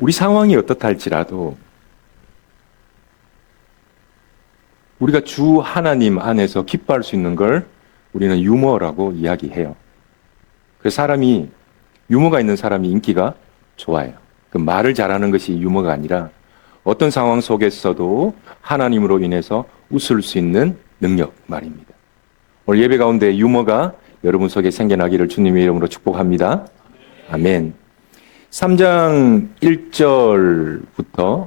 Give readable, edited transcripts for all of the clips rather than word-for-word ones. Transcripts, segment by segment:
우리 상황이 어떻다 할지라도 우리가 주 하나님 안에서 기뻐할 수 있는 걸 우리는 유머라고 이야기해요. 그래서 사람이 유머가 있는 사람이 인기가 좋아요. 그 말을 잘하는 것이 유머가 아니라 어떤 상황 속에서도 하나님으로 인해서 웃을 수 있는 능력 말입니다. 오늘 예배 가운데 유머가 여러분 속에 생겨나기를 주님의 이름으로 축복합니다. 아멘. 3장 1절부터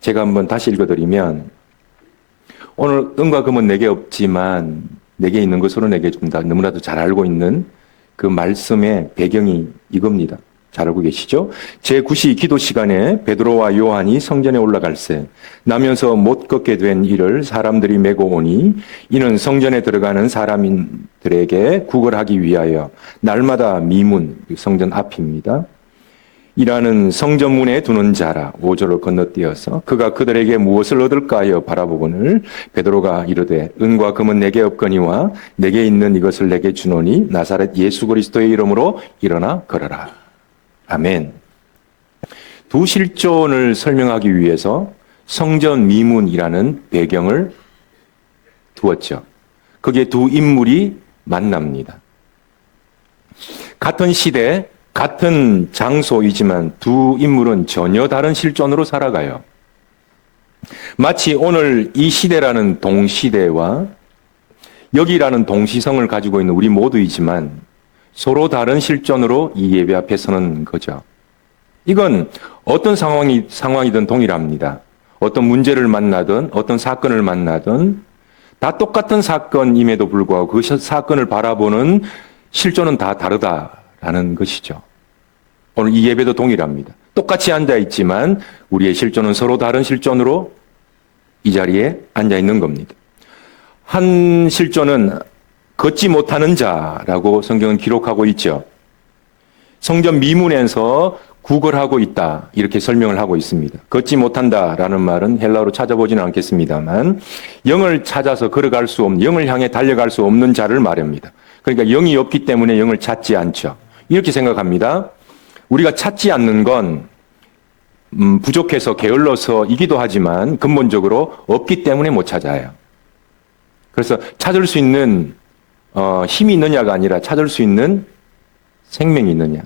제가 한번 다시 읽어드리면, 오늘 은과 금은 내게 없지만 내게 있는 것으로 내게 준다. 너무나도 잘 알고 있는 그 말씀의 배경이 이겁니다. 잘 알고 계시죠? 제9시 기도 시간에 베드로와 요한이 성전에 올라갈새 나면서 못 걷게 된 이를 사람들이 메고 오니 이는 성전에 들어가는 사람들에게 구걸하기 위하여 날마다 미문, 성전 앞입니다. 이라는 성전문에 두는 자라. 5절을 건너뛰어서 그가 그들에게 무엇을 얻을까 하여 바라보거늘 베드로가 이르되 은과 금은 내게 없거니와 내게 있는 이것을 내게 주노니 나사렛 예수 그리스도의 이름으로 일어나 걸어라. 아멘. 두 실존을 설명하기 위해서 성전 미문이라는 배경을 두었죠. 거기에 두 인물이 만납니다. 같은 시대 같은 장소이지만 두 인물은 전혀 다른 실존으로 살아가요. 마치 오늘 이 시대라는 동시대와 여기라는 동시성을 가지고 있는 우리 모두이지만 서로 다른 실존으로 이 예배 앞에 서는 거죠. 이건 어떤 상황이든 동일합니다. 어떤 문제를 만나든 어떤 사건을 만나든 다 똑같은 사건임에도 불구하고 그 사건을 바라보는 실존은 다 다르다라는 것이죠. 오늘 이 예배도 동일합니다. 똑같이 앉아있지만 우리의 실존은 서로 다른 실존으로 이 자리에 앉아있는 겁니다. 한 실존은 걷지 못하는 자라고 성경은 기록하고 있죠. 성전 미문에서 구걸하고 있다 이렇게 설명을 하고 있습니다. 걷지 못한다라는 말은 헬라어로 찾아보지는 않겠습니다만 영을 찾아서 걸어갈 수 없는, 영을 향해 달려갈 수 없는 자를 말합니다. 그러니까 영이 없기 때문에 영을 찾지 않죠. 이렇게 생각합니다. 우리가 찾지 않는 건 부족해서 게을러서이기도 하지만 근본적으로 없기 때문에 못 찾아요. 그래서 찾을 수 있는 힘이 있느냐가 아니라 찾을 수 있는 생명이 있느냐,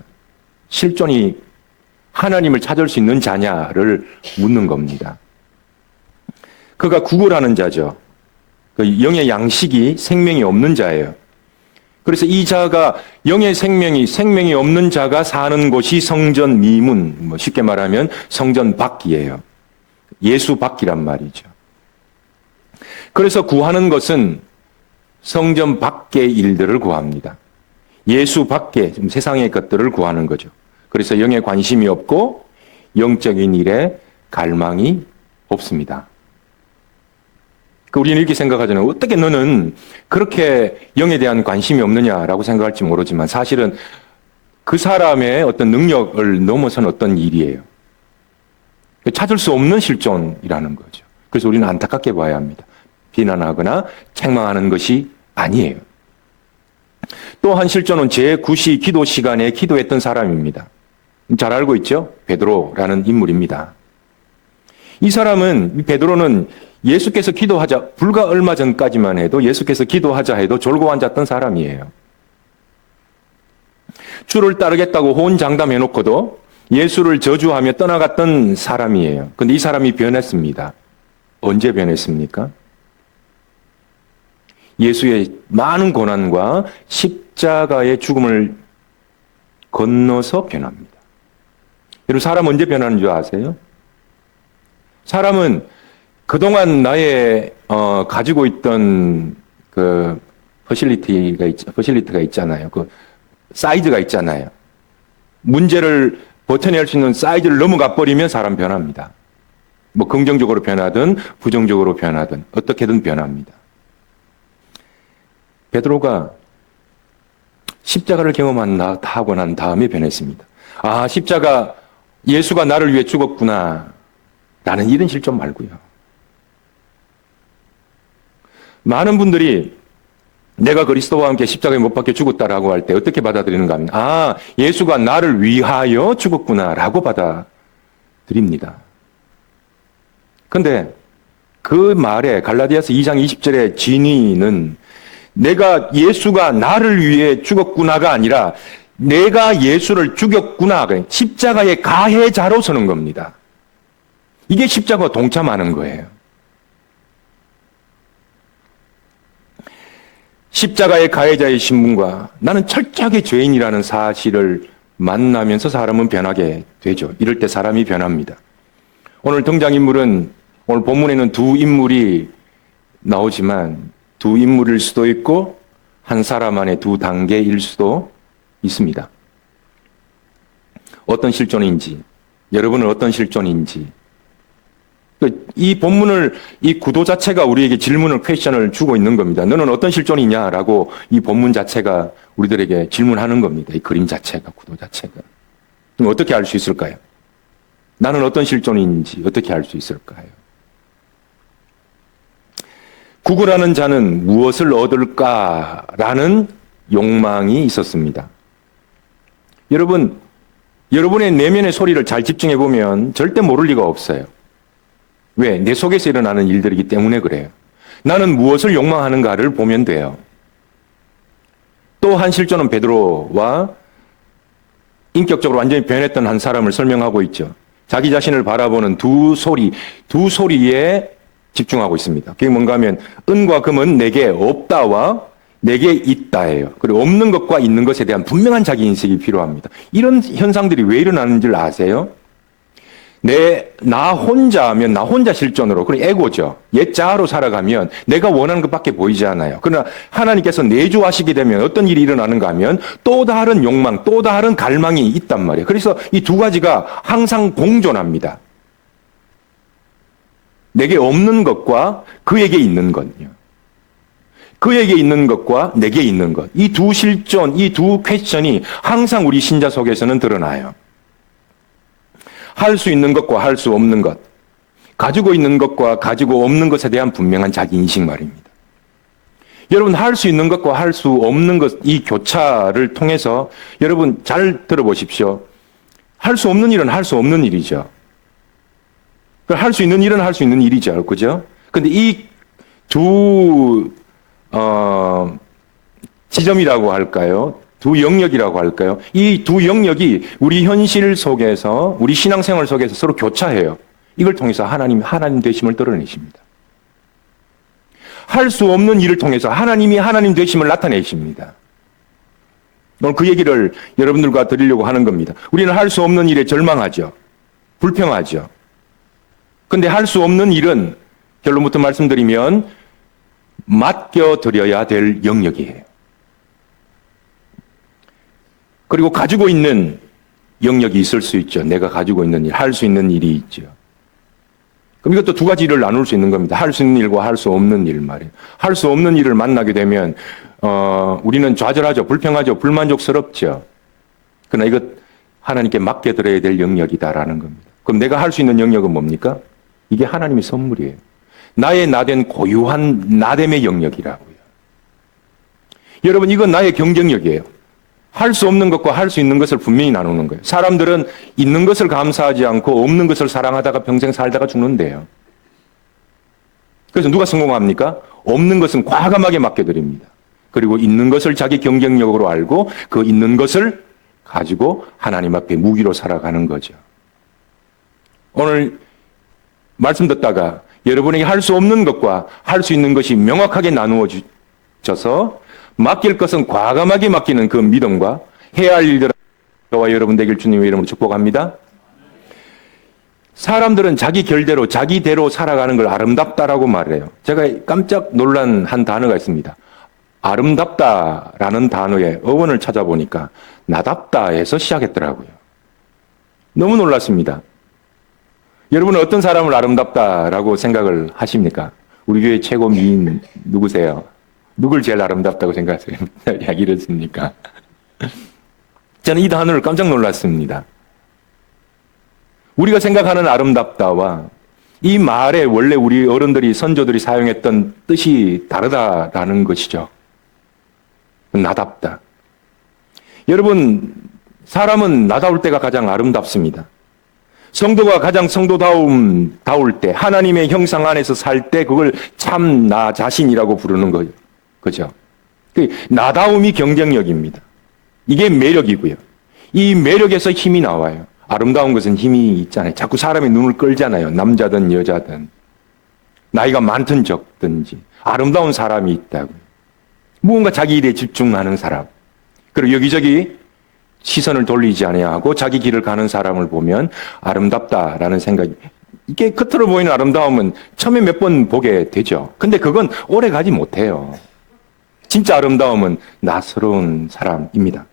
실존이 하나님을 찾을 수 있는 자냐를 묻는 겁니다. 그가 구걸하는 자죠. 그 영의 양식이 생명이 없는 자예요. 그래서 이 자가 영의 생명이 없는 자가 사는 곳이 성전 미문, 쉽게 말하면 성전 밖이에요. 예수 밖이란 말이죠. 그래서 구하는 것은 성전 밖의 일들을 구합니다. 예수 밖의 세상의 것들을 구하는 거죠. 그래서 영에 관심이 없고 영적인 일에 갈망이 없습니다. 우리는 이렇게 생각하잖아요. 어떻게 너는 그렇게 영에 대한 관심이 없느냐라고 생각할지 모르지만 사실은 그 사람의 어떤 능력을 넘어선 어떤 일이에요. 찾을 수 없는 실존이라는 거죠. 그래서 우리는 안타깝게 봐야 합니다. 비난하거나 책망하는 것이 아니에요. 또 한 실존은 제9시 기도 시간에 기도했던 사람입니다. 잘 알고 있죠? 베드로라는 인물입니다. 이 사람은, 베드로는 예수께서 기도하자, 불과 얼마 전까지만 해도 예수께서 기도하자 해도 졸고 앉았던 사람이에요. 주를 따르겠다고 호언장담해놓고도 예수를 저주하며 떠나갔던 사람이에요. 그런데 이 사람이 변했습니다. 언제 변했습니까? 예수의 많은 고난과 십자가의 죽음을 건너서 변합니다. 여러분, 사람 언제 변하는 줄 아세요? 사람은 그동안 나의 가지고 있던 그 퍼실리티가 있잖아요. 그 사이즈가 있잖아요. 문제를 버텨낼 수 있는 사이즈를 넘어가 버리면 사람 변합니다. 뭐 긍정적으로 변하든 부정적으로 변하든 어떻게든 변합니다. 베드로가 십자가를 경험하고 난 다음에 변했습니다. 아, 십자가, 예수가 나를 위해 죽었구나 라는 이런 실존 말고요. 많은 분들이 내가 그리스도와 함께 십자가에 못 박혀 죽었다라고 할 때 어떻게 받아들이는가 하면, 아, 예수가 나를 위하여 죽었구나라고 드립니다. 근데 그 말에 갈라디아서 2장 20절의 진의는 내가 예수가 나를 위해 죽었구나가 아니라 내가 예수를 죽였구나, 십자가의 가해자로 서는 겁니다. 이게 십자가와 동참하는 거예요. 십자가의 가해자의 신분과 나는 철저하게 죄인이라는 사실을 만나면서 사람은 변하게 되죠. 이럴 때 사람이 변합니다. 오늘 등장인물은, 오늘 본문에는 두 인물이 나오지만 두 인물일 수도 있고 한 사람 안에 두 단계일 수도 있습니다. 어떤 실존인지, 여러분은 어떤 실존인지, 이 본문을, 이 구도 자체가 우리에게 질문을, 퀘스천을 주고 있는 겁니다. 너는 어떤 실존이냐라고 이 본문 자체가 우리들에게 질문하는 겁니다. 이 그림 자체가, 구도 자체가. 그럼 어떻게 알 수 있을까요? 나는 어떤 실존인지 어떻게 알 수 있을까요? 구걸하는 자는 무엇을 얻을까라는 욕망이 있었습니다. 여러분, 여러분의 내면의 소리를 잘 집중해 보면 절대 모를 리가 없어요. 왜? 내 속에서 일어나는 일들이기 때문에 그래요. 나는 무엇을 욕망하는가를 보면 돼요. 또 한 실존은 베드로와 인격적으로 완전히 변했던 한 사람을 설명하고 있죠. 자기 자신을 바라보는 두 소리에 집중하고 있습니다. 그게 뭔가 하면 은과 금은 내게 없다와 내게 있다예요. 그리고 없는 것과 있는 것에 대한 분명한 자기 인식이 필요합니다. 이런 현상들이 왜 일어나는 줄 아세요? 나 혼자면 나 혼자 실존으로, 그리고 에고죠. 옛자아로 살아가면 내가 원하는 것밖에 보이지 않아요. 그러나 하나님께서 내주하시게 되면 어떤 일이 일어나는가 하면 또 다른 욕망, 또 다른 갈망이 있단 말이에요. 그래서 이 두 가지가 항상 공존합니다. 내게 없는 것과 그에게 있는 것요. 그에게 있는 것과 내게 있는 것. 이 두 실존, 이 두 퀘스천이 항상 우리 신자 속에서는 드러나요. 할 수 있는 것과 할 수 없는 것, 가지고 있는 것과 가지고 없는 것에 대한 분명한 자기 인식 말입니다. 여러분, 할 수 있는 것과 할 수 없는 것, 이 교차를 통해서 여러분 잘 들어보십시오. 할 수 없는 일은 할 수 없는 일이죠. 할 수 있는 일은 할 수 있는 일이죠. 그죠? 근데 이 두 지점이라고 할까요? 두 영역이라고 할까요? 이 두 영역이 우리 현실 속에서, 우리 신앙생활 속에서 서로 교차해요. 이걸 통해서 하나님 되심을 드러내십니다. 할 수 없는 일을 통해서 하나님이 하나님 되심을 나타내십니다. 오늘 그 얘기를 여러분들과 드리려고 하는 겁니다. 우리는 할 수 없는 일에 절망하죠. 불평하죠. 근데 할 수 없는 일은 결론부터 말씀드리면 맡겨드려야 될 영역이에요. 그리고 가지고 있는 영역이 있을 수 있죠. 내가 가지고 있는 일, 할 수 있는 일이 있죠. 그럼 이것도 두 가지를 나눌 수 있는 겁니다. 할 수 있는 일과 할 수 없는 일 말이에요. 할 수 없는 일을 만나게 되면 우리는 좌절하죠. 불평하죠. 불만족스럽죠. 그러나 이것 하나님께 맡겨드려야 될 영역이다라는 겁니다. 그럼 내가 할 수 있는 영역은 뭡니까? 이게 하나님의 선물이에요. 나의 나된 고유한 나됨의 영역이라고요. 여러분, 이건 나의 경쟁력이에요. 할 수 없는 것과 할 수 있는 것을 분명히 나누는 거예요. 사람들은 있는 것을 감사하지 않고 없는 것을 사랑하다가 평생 살다가 죽는데요. 그래서 누가 성공합니까? 없는 것은 과감하게 맡겨드립니다. 그리고 있는 것을 자기 경쟁력으로 알고 그 있는 것을 가지고 하나님 앞에 무기로 살아가는 거죠. 오늘 말씀 듣다가 여러분에게 할 수 없는 것과 할 수 있는 것이 명확하게 나누어져서 맡길 것은 과감하게 맡기는 그 믿음과 해야 할 일들 저와 여러분 되길 주님의 이름으로 축복합니다. 사람들은 자기 결대로 자기대로 살아가는 걸 아름답다라고 말해요. 제가 깜짝 놀란 한 단어가 있습니다. 아름답다라는 단어의 어원을 찾아보니까 나답다에서 시작했더라고요. 너무 놀랐습니다. 여러분은 어떤 사람을 아름답다라고 생각을 하십니까? 우리 교회 최고 미인 누구세요? 누굴 제일 아름답다고 생각하세요? 이야기를 듣습니까? 저는 이 단어를 깜짝 놀랐습니다. 우리가 생각하는 아름답다와 이 말에 원래 우리 어른들이, 선조들이 사용했던 뜻이 다르다라는 것이죠. 나답다. 여러분, 사람은 나다울 때가 가장 아름답습니다. 성도가 가장 성도다울 때, 하나님의 형상 안에서 살 때 그걸 참 나 자신이라고 부르는 거예요. 그죠? 나다움이 경쟁력입니다. 이게 매력이고요. 이 매력에서 힘이 나와요. 아름다운 것은 힘이 있잖아요. 자꾸 사람의 눈을 끌잖아요. 남자든 여자든. 나이가 많든 적든지. 아름다운 사람이 있다고요. 무언가 자기 일에 집중하는 사람. 그리고 여기저기 시선을 돌리지 아니하고 자기 길을 가는 사람을 보면 아름답다라는 생각이. 이게 겉으로 보이는 아름다움은 처음에 몇 번 보게 되죠. 근데 그건 오래 가지 못해요. 진짜 아름다움은 낯스러운 사람입니다.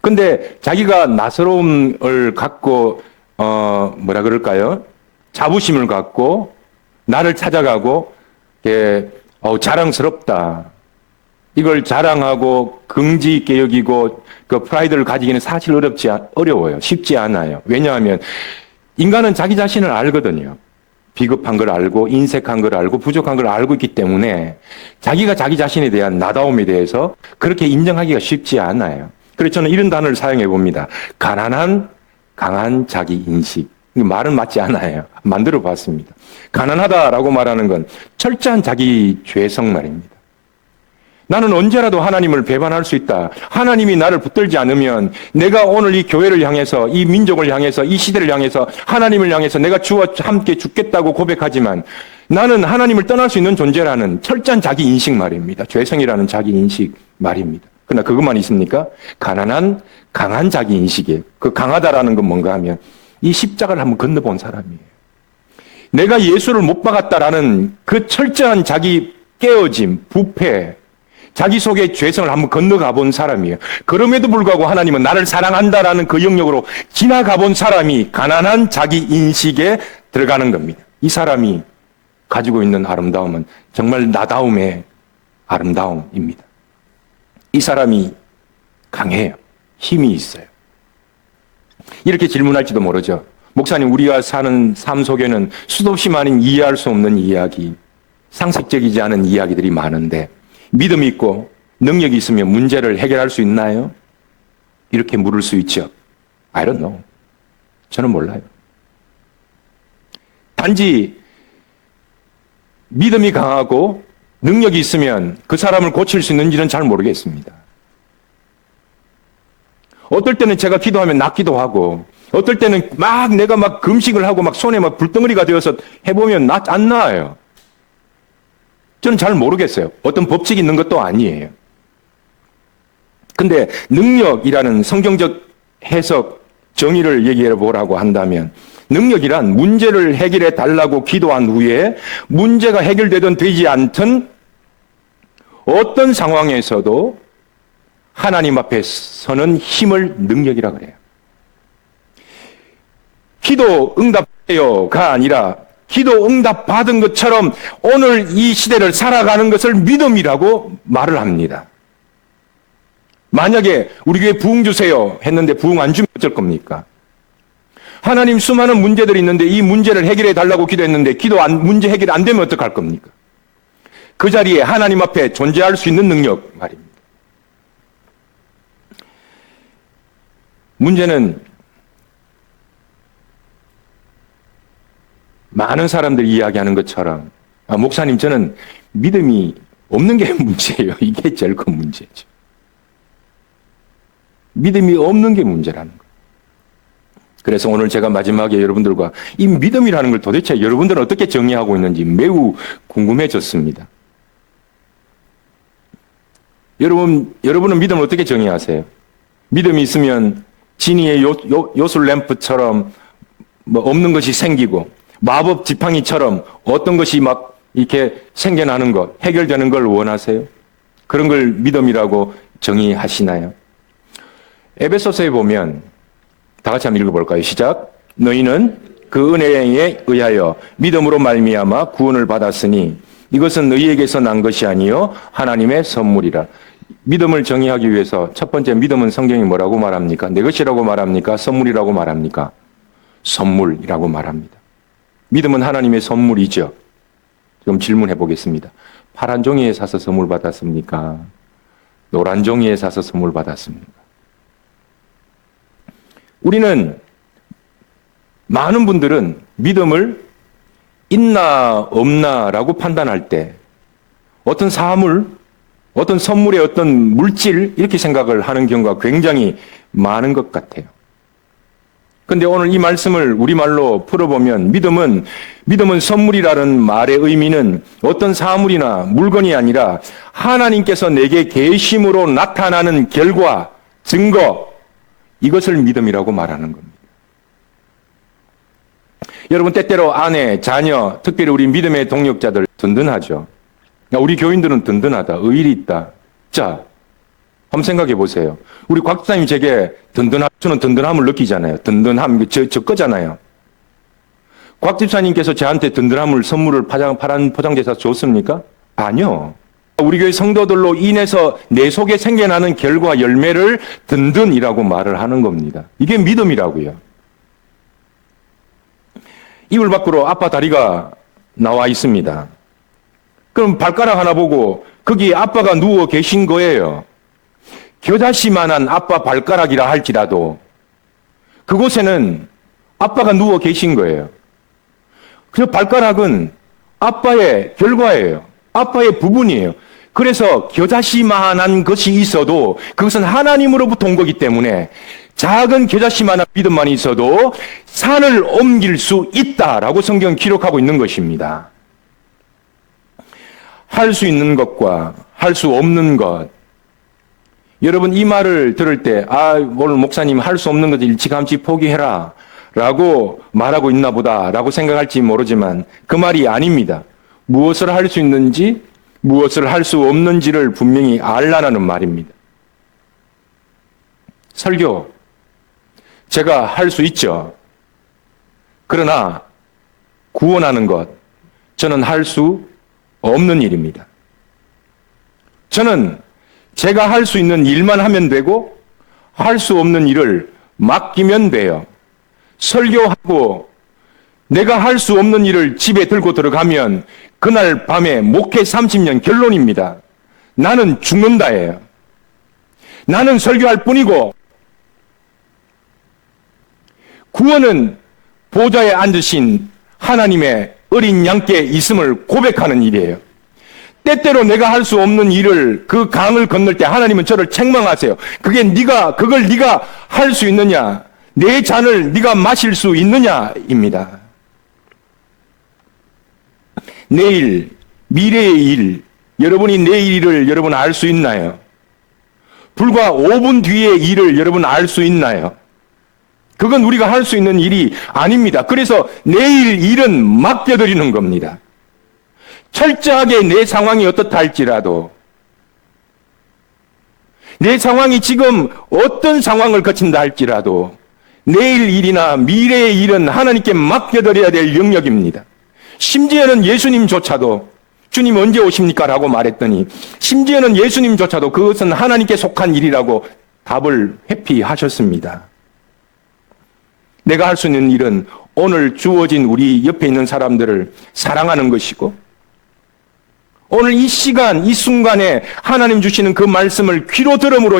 근데 자기가 낯스러움을 갖고 뭐라 그럴까요? 자부심을 갖고 나를 찾아가고 자랑스럽다. 이걸 자랑하고 긍지 있게 여기고 그 프라이드를 가지기는 사실 어려워요. 쉽지 않아요. 왜냐하면 인간은 자기 자신을 알거든요. 비겁한 걸 알고 인색한 걸 알고 부족한 걸 알고 있기 때문에 자기가 자기 자신에 대한 나다움에 대해서 그렇게 인정하기가 쉽지 않아요. 그래서 저는 이런 단어를 사용해 봅니다. 가난한 강한 자기 인식. 말은 맞지 않아요. 만들어 봤습니다. 가난하다라고 말하는 건 철저한 자기 죄성 말입니다. 나는 언제라도 하나님을 배반할 수 있다. 하나님이 나를 붙들지 않으면 내가 오늘 이 교회를 향해서, 이 민족을 향해서, 이 시대를 향해서, 하나님을 향해서 내가 주와 함께 죽겠다고 고백하지만 나는 하나님을 떠날 수 있는 존재라는 철저한 자기 인식 말입니다. 죄성이라는 자기 인식 말입니다. 그러나 그것만 있습니까? 가난한 강한 자기 인식이에요. 그 강하다라는 건 뭔가 하면 이 십자가를 한번 건너본 사람이에요. 내가 예수를 못 박았다라는 그 철저한 자기 깨어짐, 부패, 자기 속의 죄성을 한번 건너가 본 사람이에요. 그럼에도 불구하고 하나님은 나를 사랑한다라는 그 영역으로 지나가 본 사람이 가난한 자기 인식에 들어가는 겁니다. 이 사람이 가지고 있는 아름다움은 정말 나다움의 아름다움입니다. 이 사람이 강해요. 힘이 있어요. 이렇게 질문할지도 모르죠. 목사님, 우리가 사는 삶 속에는 수도 없이 많은 이해할 수 없는 이야기, 상식적이지 않은 이야기들이 많은데 믿음이 있고 능력이 있으면 문제를 해결할 수 있나요? 이렇게 물을 수 있죠. I don't know. 저는 몰라요. 단지 믿음이 강하고 능력이 있으면 그 사람을 고칠 수 있는지는 잘 모르겠습니다. 어떨 때는 제가 기도하면 낫기도 하고, 어떨 때는 내가 금식을 하고 손에 불덩어리가 되어서 해보면 안 나아요. 저는 잘 모르겠어요. 어떤 법칙이 있는 것도 아니에요. 근데 능력이라는 성경적 해석, 정의를 얘기해 보라고 한다면 능력이란 문제를 해결해 달라고 기도한 후에 문제가 해결되든 되지 않든 어떤 상황에서도 하나님 앞에 서는 힘을 능력이라 그래요. 기도 응답해요가 아니라 기도 응답 받은 것처럼 오늘 이 시대를 살아가는 것을 믿음이라고 말을 합니다. 만약에 우리 교회 부흥 주세요 했는데 부흥 안 주면 어쩔 겁니까? 하나님 수많은 문제들이 있는데 이 문제를 해결해 달라고 기도했는데 문제 해결 안 되면 어떡할 겁니까? 그 자리에 하나님 앞에 존재할 수 있는 능력 말입니다. 문제는 많은 사람들이 이야기하는 것처럼 목사님 저는 믿음이 없는 게 문제예요. 이게 제일 큰 문제죠. 믿음이 없는 게 문제라는 거예요. 그래서 오늘 제가 마지막에 여러분들과 이 믿음이라는 걸 도대체 여러분들은 어떻게 정의하고 있는지 매우 궁금해졌습니다. 여러분은 믿음을 어떻게 정의하세요? 믿음이 있으면 지니의 요술 램프처럼 없는 것이 생기고 마법 지팡이처럼 어떤 것이 이렇게 생겨나는 것, 해결되는 걸 원하세요? 그런 걸 믿음이라고 정의하시나요? 에베소서에 보면 다 같이 한번 읽어볼까요? 시작. 너희는 그 은혜에 의하여 믿음으로 말미암아 구원을 받았으니 이것은 너희에게서 난 것이 아니요 하나님의 선물이라. 믿음을 정의하기 위해서 첫 번째 믿음은 성경이 뭐라고 말합니까? 내 것이라고 말합니까? 선물이라고 말합니까? 선물이라고 말합니다. 믿음은 하나님의 선물이죠. 지금 질문해 보겠습니다. 파란 종이에 사서 선물 받았습니까? 노란 종이에 사서 선물 받았습니까? 우리는 많은 분들은 믿음을 있나 없나라고 판단할 때 어떤 사물, 어떤 선물의 어떤 물질 이렇게 생각을 하는 경우가 굉장히 많은 것 같아요. 그런데 오늘 이 말씀을 우리말로 풀어보면 믿음은 선물이라는 말의 의미는 어떤 사물이나 물건이 아니라 하나님께서 내게 계심으로 나타나는 결과, 증거, 이것을 믿음이라고 말하는 겁니다. 여러분, 때때로 아내, 자녀, 특별히 우리 믿음의 동력자들 든든하죠. 우리 교인들은 든든하다, 의일이 있다. 자, 한번 생각해 보세요. 우리 곽 집사님 제게 저는 든든함을 느끼잖아요. 든든함, 저 거잖아요. 곽 집사님께서 저한테 든든함을 선물을 파란 포장지에서 줬습니까? 아니요. 우리 교회 성도들로 인해서 내 속에 생겨나는 결과 열매를 든든이라고 말을 하는 겁니다. 이게 믿음이라고요. 이불 밖으로 아빠 다리가 나와 있습니다. 그럼 발가락 하나 보고 거기 아빠가 누워 계신 거예요. 겨자씨만한 아빠 발가락이라 할지라도 그곳에는 아빠가 누워 계신 거예요. 그 발가락은 아빠의 결과예요. 아빠의 부분이에요. 그래서 겨자씨만한 것이 있어도 그것은 하나님으로부터 온 거기 때문에 작은 겨자씨만한 믿음만 있어도 산을 옮길 수 있다라고 성경은 기록하고 있는 것입니다. 할 수 있는 것과 할 수 없는 것. 여러분 이 말을 들을 때 오늘 목사님 할 수 없는 것을 일찌감치 포기해라 라고 말하고 있나 보다 라고 생각할지 모르지만 그 말이 아닙니다. 무엇을 할 수 있는지 무엇을 할 수 없는지를 분명히 알라는 말입니다. 설교 제가 할 수 있죠. 그러나 구원하는 것 저는 할 수 없는 일입니다. 저는 제가 할 수 있는 일만 하면 되고 할 수 없는 일을 맡기면 돼요. 설교하고 내가 할 수 없는 일을 집에 들고 들어가면 그날 밤에 목회 30년 결론입니다. 나는 죽는다예요. 나는 설교할 뿐이고 구원은 보좌에 앉으신 하나님의 어린 양께 있음을 고백하는 일이에요. 때때로 내가 할 수 없는 일을 그 강을 건널 때 하나님은 저를 책망하세요. 그걸 네가 할 수 있느냐? 내 잔을 네가 마실 수 있느냐입니다. 내일, 미래의 일, 여러분이 내일 일을 여러분 알 수 있나요? 불과 5분 뒤의 일을 여러분 알 수 있나요? 그건 우리가 할 수 있는 일이 아닙니다. 그래서 내일 일은 맡겨드리는 겁니다. 철저하게 내 상황이 어떻다 할지라도 내 상황이 지금 어떤 상황을 거친다 할지라도 내일 일이나 미래의 일은 하나님께 맡겨드려야 될 영역입니다. 심지어는 예수님조차도 주님 언제 오십니까? 라고 말했더니 심지어는 예수님조차도 그것은 하나님께 속한 일이라고 답을 회피하셨습니다. 내가 할 수 있는 일은 오늘 주어진 우리 옆에 있는 사람들을 사랑하는 것이고 오늘 이 시간, 이 순간에 하나님 주시는 그 말씀을 귀로 들음으로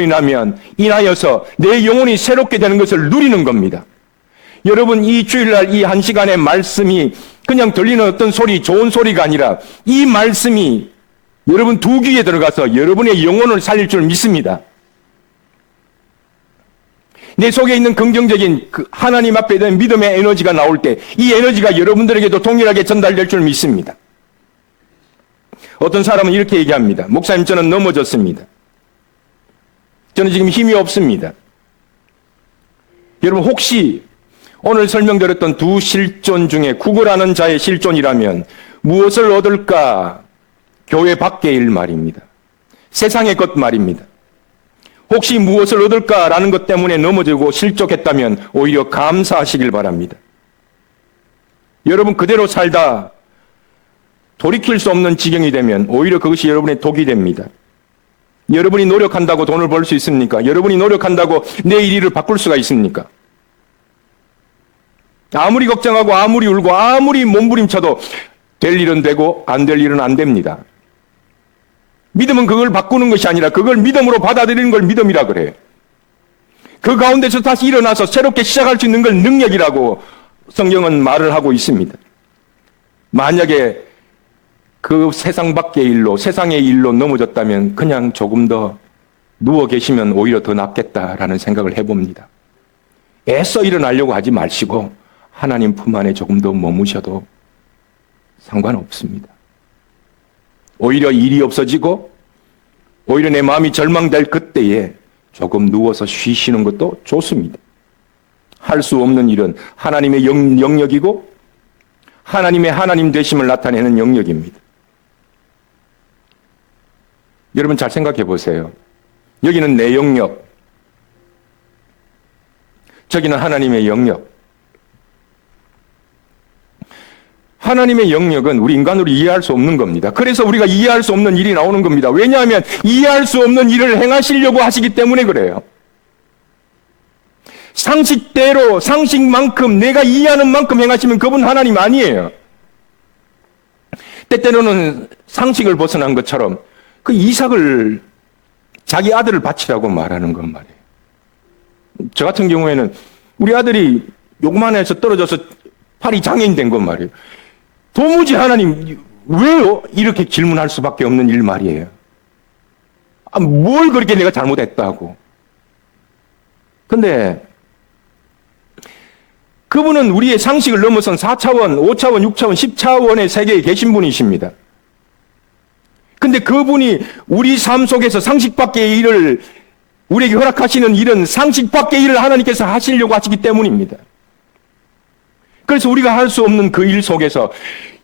인하여서 내 영혼이 새롭게 되는 것을 누리는 겁니다. 여러분 이 주일날 이 한 시간의 말씀이 그냥 들리는 어떤 소리, 좋은 소리가 아니라 이 말씀이 여러분 두 귀에 들어가서 여러분의 영혼을 살릴 줄 믿습니다. 내 속에 있는 긍정적인 하나님 앞에 대한 믿음의 에너지가 나올 때 이 에너지가 여러분들에게도 동일하게 전달될 줄 믿습니다. 어떤 사람은 이렇게 얘기합니다. 목사님 저는 넘어졌습니다. 저는 지금 힘이 없습니다. 여러분 혹시 오늘 설명드렸던 두 실존 중에 구걸하는 자의 실존이라면 무엇을 얻을까? 교회 밖의 일 말입니다. 세상의 것 말입니다. 혹시 무엇을 얻을까라는 것 때문에 넘어지고 실족했다면 오히려 감사하시길 바랍니다. 여러분 그대로 살다 돌이킬 수 없는 지경이 되면 오히려 그것이 여러분의 독이 됩니다. 여러분이 노력한다고 돈을 벌 수 있습니까? 여러분이 노력한다고 내일 일을 바꿀 수가 있습니까? 아무리 걱정하고 아무리 울고 아무리 몸부림쳐도 될 일은 되고 안 될 일은 안 됩니다. 믿음은 그걸 바꾸는 것이 아니라 그걸 믿음으로 받아들이는 걸 믿음이라 그래요. 그 가운데서 다시 일어나서 새롭게 시작할 수 있는 걸 능력이라고 성경은 말을 하고 있습니다. 만약에 그 세상 밖의 일로, 세상의 일로 넘어졌다면 그냥 조금 더 누워 계시면 오히려 더 낫겠다라는 생각을 해봅니다. 애써 일어나려고 하지 마시고 하나님 품 안에 조금 더 머무셔도 상관없습니다. 오히려 일이 없어지고 오히려 내 마음이 절망될 그때에 조금 누워서 쉬시는 것도 좋습니다. 할 수 없는 일은 하나님의 영역이고 하나님의 하나님 되심을 나타내는 영역입니다. 여러분 잘 생각해 보세요. 여기는 내 영역, 저기는 하나님의 영역. 하나님의 영역은 우리 인간으로 이해할 수 없는 겁니다. 그래서 우리가 이해할 수 없는 일이 나오는 겁니다. 왜냐하면 이해할 수 없는 일을 행하시려고 하시기 때문에 그래요. 상식대로, 상식만큼, 내가 이해하는 만큼 행하시면 그분 하나님 아니에요. 때때로는 상식을 벗어난 것처럼 그 이삭을 자기 아들을 바치라고 말하는 것 말이에요. 저 같은 경우에는 우리 아들이 요만해서 떨어져서 팔이 장애인 된 것 말이에요. 도무지 하나님 왜요? 이렇게 질문할 수밖에 없는 일 말이에요. 뭘 그렇게 내가 잘못했다고. 근데 그분은 우리의 상식을 넘어선 4차원, 5차원, 6차원, 10차원의 세계에 계신 분이십니다. 근데 그분이 우리 삶 속에서 상식 밖의 일을 우리에게 허락하시는 일은 상식 밖의 일을 하나님께서 하시려고 하시기 때문입니다. 그래서 우리가 할 수 없는 그 일 속에서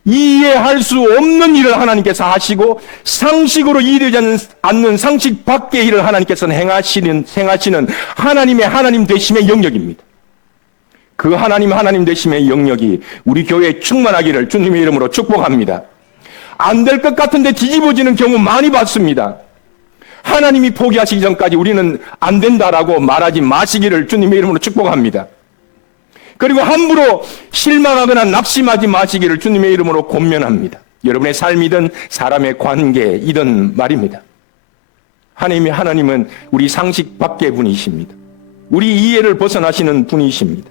이해할 수 없는 일을 하나님께서 하시고 상식으로 이해되지 않는 상식 밖의 일을 하나님께서 행하시는 하나님의 하나님 되심의 영역입니다. 그 하나님 되심의 영역이 우리 교회에 충만하기를 주님의 이름으로 축복합니다. 안 될 것 같은데 뒤집어지는 경우 많이 봤습니다. 하나님이 포기하시기 전까지 우리는 안 된다라고 말하지 마시기를 주님의 이름으로 축복합니다. 그리고 함부로 실망하거나 낙심하지 마시기를 주님의 이름으로 권면합니다. 여러분의 삶이든 사람의 관계이든 말입니다. 하나님은 우리 상식 밖의 분이십니다. 우리 이해를 벗어나시는 분이십니다.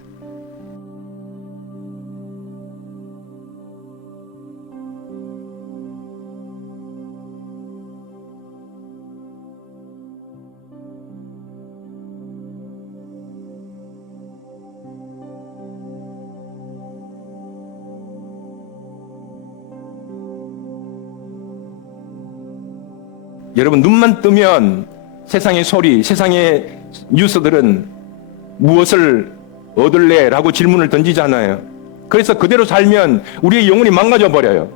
여러분 눈만 뜨면 세상의 소리, 세상의 뉴스들은 무엇을 얻을래? 라고 질문을 던지잖아요. 그래서 그대로 살면 우리의 영혼이 망가져 버려요.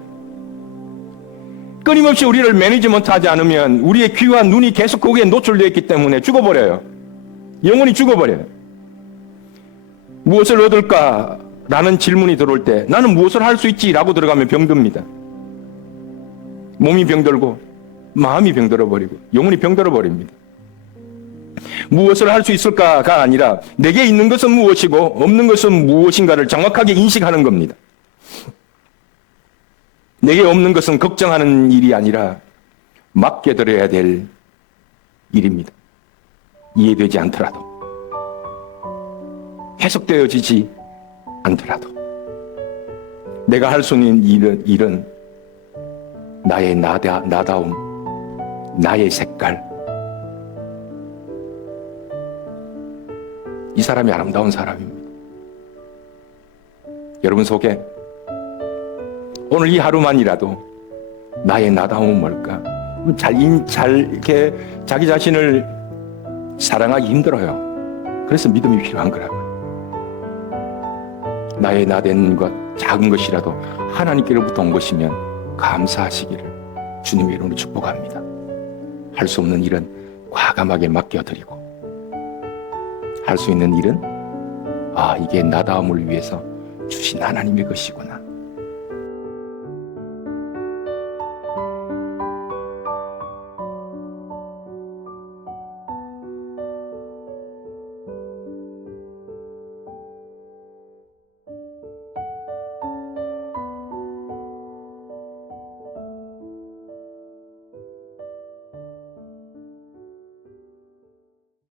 끊임없이 우리를 매니지먼트하지 않으면 우리의 귀와 눈이 계속 거기에 노출되어 있기 때문에 죽어버려요. 영혼이 죽어버려요. 무엇을 얻을까? 라는 질문이 들어올 때 나는 무엇을 할 수 있지? 라고 들어가면 병듭니다. 몸이 병들고 마음이 병들어 버리고 영혼이 병들어 버립니다. 무엇을 할 수 있을까가 아니라 내게 있는 것은 무엇이고 없는 것은 무엇인가를 정확하게 인식하는 겁니다. 내게 없는 것은 걱정하는 일이 아니라 맡겨드려야 될 일입니다. 이해되지 않더라도 해석되어지지 않더라도 내가 할 수 있는 일은 나의 나다움, 나의 색깔. 이 사람이 아름다운 사람입니다. 여러분 속에 오늘 이 하루만이라도 나의 나다움은 뭘까? 잘 이렇게 자기 자신을 사랑하기 힘들어요. 그래서 믿음이 필요한 거라고요. 나의 나된 것, 작은 것이라도 하나님께로부터 온 것이면 감사하시기를 주님의 이름으로 축복합니다. 할 수 없는 일은 과감하게 맡겨드리고 할 수 있는 일은 이게 나다움을 위해서 주신 하나님의 것이구나.